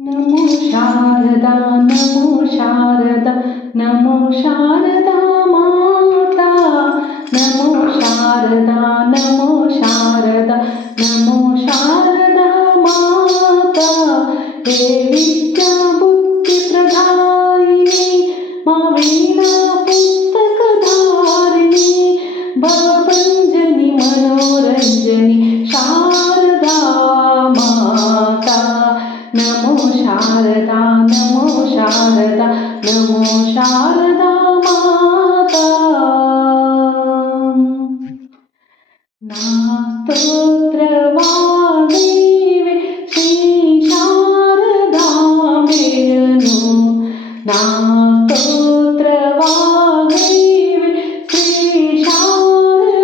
ನಮೋ ಶಾರದಾ ನಮೋ ಶಾರದಾ ನಮೋ ಶಾರದಾ ಮಾತಾ ನಮೋ ಶಾರದಾ ನಮೋ ಶಾರದಾ ನಮೋ ಶಾರದಾ ಮಾತಾ ಹೇ ವಿದ್ಯಾ ಬುದ್ಧಿ ಪ್ರದಾಯಿನಿ ಮಾ ವೀಣಾ ಪುಸ್ತಕಧಾರಿಣಿ ಭವಭಂಜನಿ ಮನೋರಂಜನಿ ಶಾರದಾ ಮಾತಾ ನಮೋ ಶಾರದಾ ನಮೋ ಶಾರದಾ ನಮೋ ಶಾರದಾ ಮಾತಾ ನಾ ಸ್ತೋತ್ರವಾದೇವೆ ಶ್ರೀ ಶಾರದಾಂಬೆಯನು ನಾ ಸ್ತೋತ್ರವಾದೇವೆ ಶ್ರೀ ಶಾರದಾಂಬೆಯನು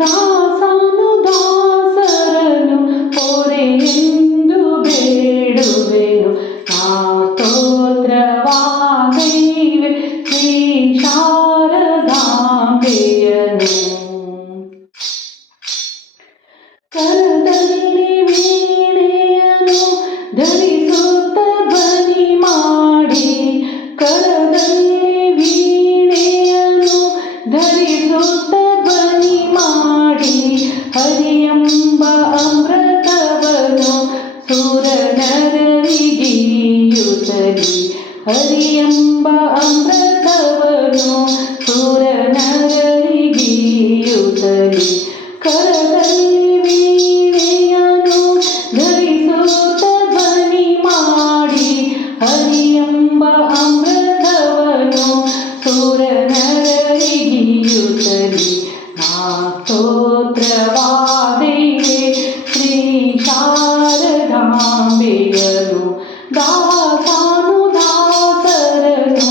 ದಾಸನು ದಾಸರನು ಪೊರೆಯೆಂದು ಬೇಡುವೆನು ನಾ ಸ್ತೋತ್ರವಾದೇವೆ ಶ್ರೀ ಶಾರದಾಂಬೆಯನು ಕರದಲ್ಲಿ ವೀಣೆಯನು ಧರಿಸುತ್ತ ಧ್ವನಿ ಮಾಡಿ ಕರದಲ್ಲಿ ವೀಣೆಯನು ಧರಿಸುತ್ತ ಧ್ವನಿ ಮಾಡಿ ಹರಿಯೆಂಬ ಅಮೃತವನು ಸುರನರರಿಗೀಯುತ್ತಲಿ ಹರಿಯೆಂಬ ಅಮೃತವನು ಸುರನರರಿಗೀಯುತ್ತಲಿ ಕರದಲ್ಲಿ ವೀಣೆಯನು ಧರಿಸುತ್ತ ಧ್ವನಿ ಮಾಡಿ ಹರಿಯೆಂಬ ಅಮೃತವನು ಸುರನರರಿಗೀಯುತ್ತಲಿ ನಾ ಸ್ತೋತ್ರವಾದೇವೆ ಶ್ರೀ ಶಾರದಾಂಬೆಯನು ದಾಸನು ದಾಸರನು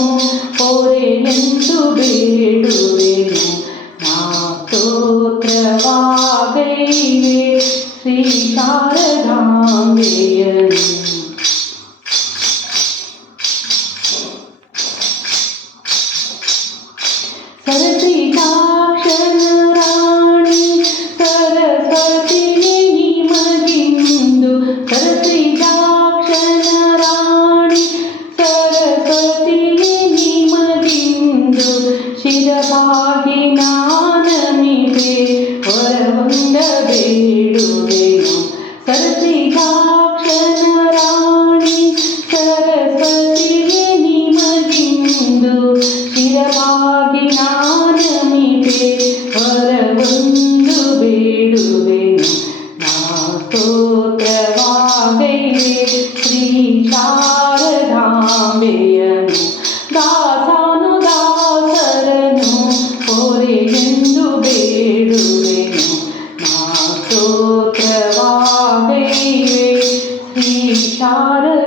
ಪೊರೆಯೆಂದು ಬೇಡುವೆನು ನಾ ಸ್ತೋತ್ರವಾದೇವೆ ಶ್ರೀ ಶಾರದಾಂಬೆಯನು ಸರಸಿಜಾಕ್ಷನ ರಾಣಿ ಸರಸ್ವತಿಯೇ ನಿಮಗಿಂದು ಸರಸಿಜಾಕ್ಷನ ರಾಣಿ ಸರಸ್ವತಿಯೇ ನಿಮಗಿಂದು ಶಿರಬಾಗಿ ನಾನಮಿಗೆ ವರವಂದ ಬೇಡುವೆನು ಸರಸಿಜಾಕ್ಷನ ರಾಣಿ ಸರಸ್ವತಿಯೇ ನಿಮಗಿಂದು ಶಿರಬಾಗಿ ನಾನಮಿಗೆ ವರವೊಂದು ಬೇಡುವೆನು ನಾ ಸ್ತೋತ್ರವಾಗೈವೆ ಶ್ರೀ ಶಾರದಾಂಬೆಯನು ದಾಸನು ದಾಸರನು ಪೊರೆಯೆಂದು ಬೇಡುವೆನು ನಾ ಸ್ತೋತ್ರವಾಗೈವೆ ಶ್ರೀ ಶಾರದಾಂಬೆಯನು.